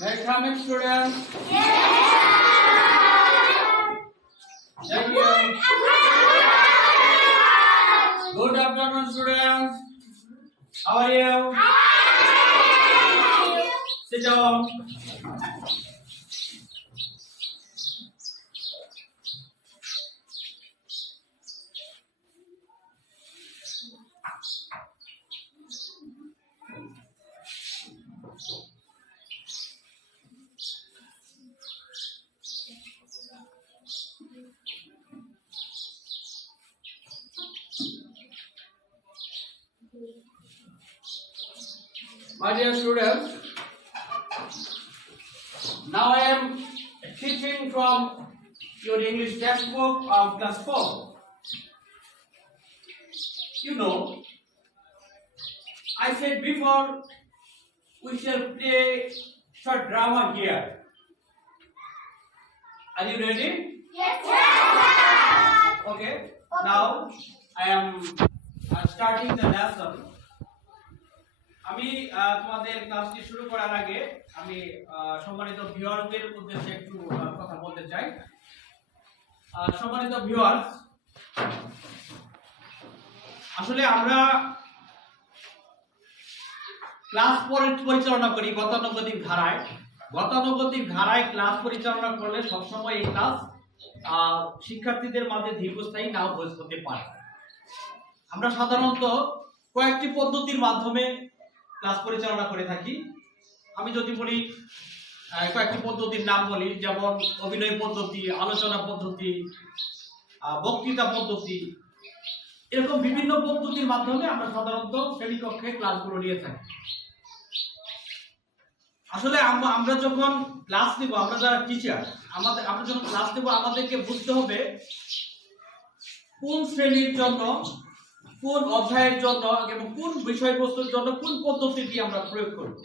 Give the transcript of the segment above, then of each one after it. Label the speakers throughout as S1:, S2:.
S1: Next, how many students? Yes. Good afternoon, students. How are you? Hi. Sit down. My dear students, now I am teaching from your English textbook of class 4. You know, I said before we shall play short drama here. Are you ready? Yes. Okay. Now I am starting the lesson. আমি তোমাদের ক্লাসটি শুরু করার আগে আমি সম্মানিত ভিউয়ারদের উদ্দেশ্যে একটু কথা বলতে চাই। সম্মানিত ভিউয়ার্স, আসলে আমরা ক্লাস পরি- পরিচালনা করি গতানুগতিক ধারায়। গতানুগতিক ধারায় ক্লাস পরিচালনা করলে সবসময় এই ক্লাস শিক্ষার্থীদের মাঝে দীর্ঘস্থায়ী নাও হতে পারে। আমরা সাধারণত কয়েকটি পদ্ধতির মাধ্যমে ক্লাস পরিচালনা করে থাকি। আমি যদি বলি কয়েকটি পদ্ধতির নাম বলি, যেমন অভিনয় পদ্ধতি, আলোচনা পদ্ধতি বক্তৃতা পদ্ধতি। এরকম বিভিন্ন পদ্ধতির মাধ্যমে আমরা সাধারণত শ্রেণীকক্ষে ক্লাসগুলো নিয়ে থাকি। আসলে আমরা যখন ক্লাস নিব, আমরা যারা টিচার আমাদের, আমরা যখন ক্লাস নেব, আমাদেরকে বুঝতে হবে কোন শ্রেণির জন্য কোন অধ্যায়ের জন্য এবং কোন বিষয়বস্তুর জন্য কোন পদ্ধতিটি আমরা প্রয়োগ করব?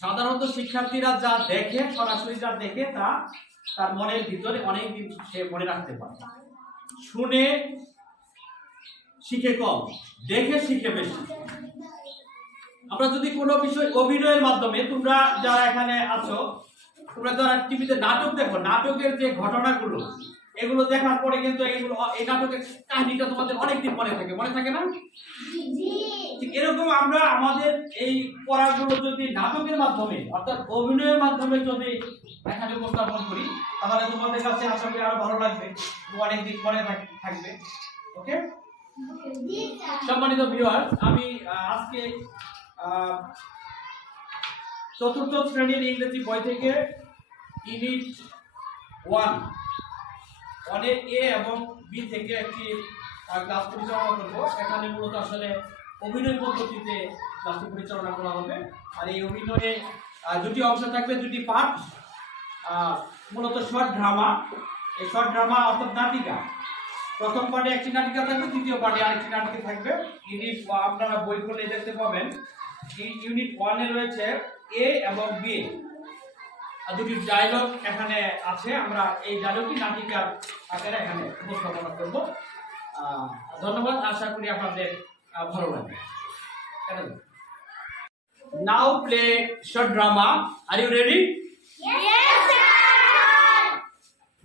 S1: সাধারণত শিক্ষার্থীরা যা দেখে, সরাসরি যা দেখে, তা তার মনের ভিতরে অনেক দিন সে মনে রাখতে পারে। শুনে শিখে কম, দেখে শিখে বেশি। আমরা যদি কোনো বিষয় অভিনয়ের মাধ্যমে, তোমরা যারা এখানে আছো, তোমরা যারা টিভিতে নাটক দেখো, নাটকের যে ঘটনাগুলো এগুলো দেখার পরে কিন্তু এগুলো এই নাটকের কাহিনীটা তোমাদের অনেকদিন মনে থাকে মনে থাকে না? এরকম আমরা আমাদের এই পড়াগুলো যদি নাটকের মাধ্যমে অর্থাৎ অভিনয়ের মাধ্যমে যদি এখানে উপস্থাপন করি তাহলে তোমাদের কাছে আশা করি আরও ভালো লাগবে অনেকদিন মনে থাকবে। ওকে? সম্মানিত ভিউয়ার্স আমি আজকে আহ, চতুর্থ শ্রেণির ইংরেজি বই থেকে ইউনিট ওয়ান অনেক এ এবং বি থেকে একটি ক্লাস পরিচালনা করব। এখানে মূলত আসলে অভিনয় পদ্ধতিতে ক্লাসটি পরিচালনা করা হবে। আর এই অভিনয়ে দুটি অংশ থাকবে, দুটি পার্ট মূলত শর্ট ড্রামা এই শর্ট ড্রামা অর্থাৎ নাটিকা। প্রথম পার্টে একটি নাটিকা থাকবে, দ্বিতীয় পার্টে আরেকটি নাটিকা থাকবে। ইউনিট আপনারা বই খুলে দেখতে পাবেন। ইউনিট ওয়ানে রয়েছে এ এবং বি দুটি ডায়লগ এখানে আছে। আমরা এই ডায়লগটি নাটিকার আকারে এখানে উপস্থাপনা করব। ধন্যবাদ। আশা করি আপনাদের ভালো লাগবে। Now play short drama are you ready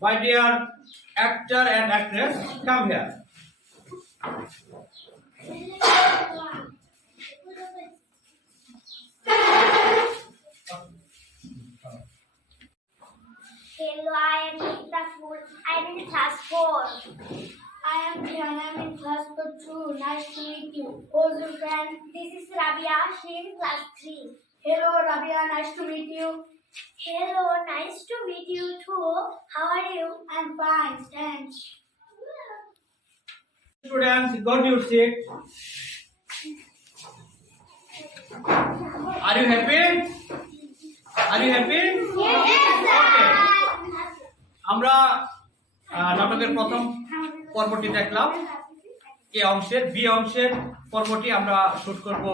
S1: My dear actor and actress, come here.
S2: Hello, I am Nita Fool. I am in class 4.
S3: I am Jihan. I am in class two. Nice to meet you.
S2: Who's your friend? This is Rabia. She in class 3.
S3: Hello, Rabia. Nice to meet you.
S2: Hello, nice to meet you too. How are you?
S3: I'm fine. Thanks.
S1: Students, go to your seat. Are you happy? Are you happy? Okay. আমরা নাটকের প্রথম পর্বটি দেখলাম এ অংশের B অংশের পর্বটি আমরা shoot করব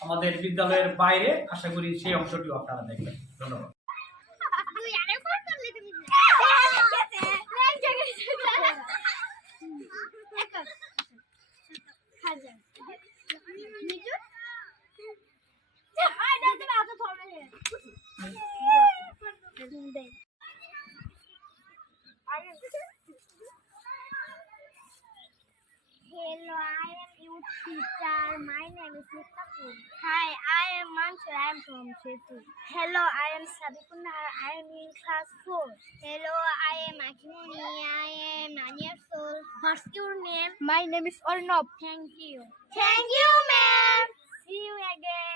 S1: আমাদের বিদ্যালয়ের বাইরে আশা করি সেই অংশটিও আপনারা দেখবেন ধন্যবাদ
S2: I am. Hello, I am your teacher. My name is Nikta
S3: Hi, I am Mansur. I am from Chetu.
S2: Hello, I am Sabikun I am in class 4.
S3: Hello, I am Akimuni. I am 9 years old.
S2: What's your name?
S3: My name is Arnab.
S2: Thank you.
S3: Thank you, ma'am.
S2: See you again.